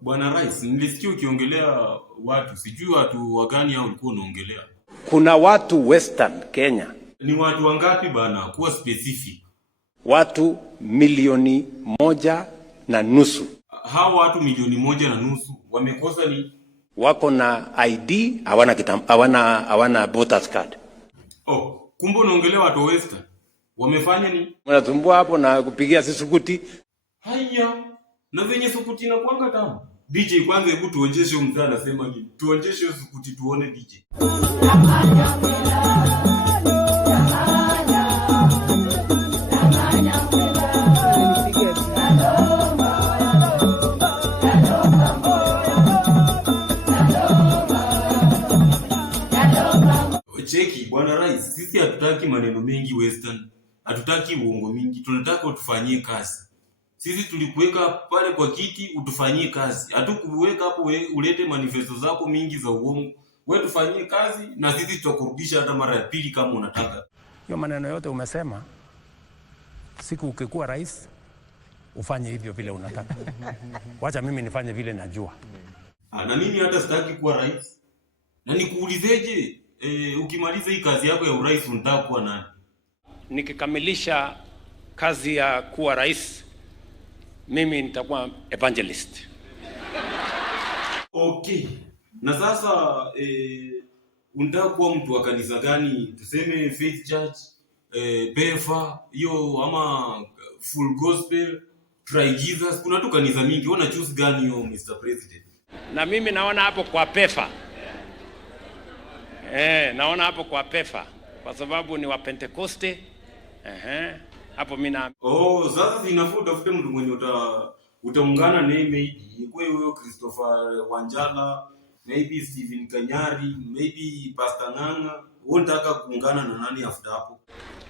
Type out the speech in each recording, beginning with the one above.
Bwana Rais, nilisikia ukiongelea watu, sijui watu wagani au ulikuwa unaongelea. Kuna watu Western Kenya. Ni watu wangapi bana? Kuwa specific. Watu 1.5 million. Hao watu 1.5 million wamekosa ni? Wako na ID, hawana voters card. Oh, kumbe unaongelea watu Western. Wamefanya ni? Wanatumbua hapo na kupigia sisi sukuti. Haya. Na venye sukuti na kuanga tamu. DJ kwanza hebu tuonjeshe mzee anasema nini? Tuonjeshe sukuti tuone DJ. Cheki Bwana Rais, sisi hatutaki maneno mengi Western. Hatutaki uongo mingi. Tunataka utufanyie kazi. Sisi tulikuweka pale kwa kiti utufanyie kazi. Hatukuweka hapo ulete manifesto zako mingi za uongo. Wewe tufanyie kazi na sisi tutakurudisha hata mara ya pili kama unataka. Hiyo maneno yote umesema, siku ukikuwa rais ufanye hivyo vile unataka. Wacha mimi nifanye vile najua. Na mimi hata sitaki kuwa rais. Na nikuulizeje, ukimaliza hii kazi yako ya urais unataka kuwa nani? Nikikamilisha kazi ya kuwa rais, mimi nitakuwa evangelist. Okay. Na sasa unataka kuwa mtu wa kanisa gani? Tuseme Faith Church, Befa, hiyo ama Full Gospel, Try Jesus. Kuna tu kanisa mingi. Wana choose gani hiyo Mr. President? Na mimi naona hapo kwa Pefa. Naona hapo kwa Pefa kwa sababu ni wa Pentecoste. Hapo mimi na sasa sinafuu tafute mtu mwenye utaungana naye, maybe kwa hiyo Christopher Wanjala, maybe Steven Kanyari, maybe Pastor Nganga. Wewe unataka kuungana na nani after hapo?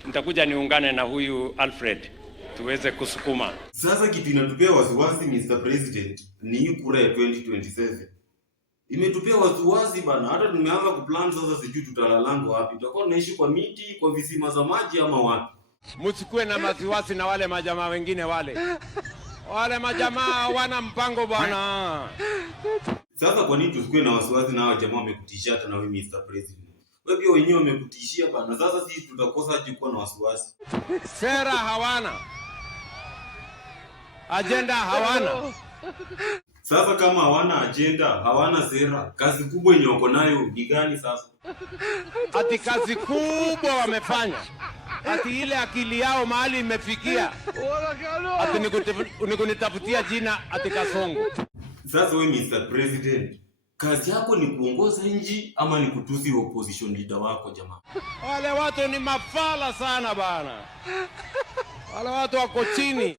Nitakuja niungane na huyu Alfred tuweze kusukuma. Sasa kitu inatupea wasiwasi Mr. President ni hii kura ya 2027. Imetupea wasiwasi bana, hata tumeanza kuplan sasa, sijui tutalalango wapi. Tutakuwa tunaishi kwa miti, kwa visima za maji ama wapi? Msikuwe na wasiwasi na wale majamaa wengine wale. Wale majamaa wana mpango bwana. Sasa kwa nini tusikuwe na wasiwasi na hao jamaa wamekutishia hata na wewe Mr. President? Wewe pia wenyewe wamekutishia bana. Sasa sisi tutakosa aje kuwa na wasiwasi? Sera hawana. Agenda hawana. Sasa kama hawana agenda, hawana sera, kazi kubwa yenye wako nayo ni gani sasa? Ati kazi kubwa wamefanya. Ati ile akili yao mahali imefikia. Ati nikunitafutia jina ati Kasongo. Sasa wewe Mr. President, kazi yako ni kuongoza nchi ama ni kutusi opposition leader wako jamaa? Wale watu ni mafala sana bana. Wale watu wako chini.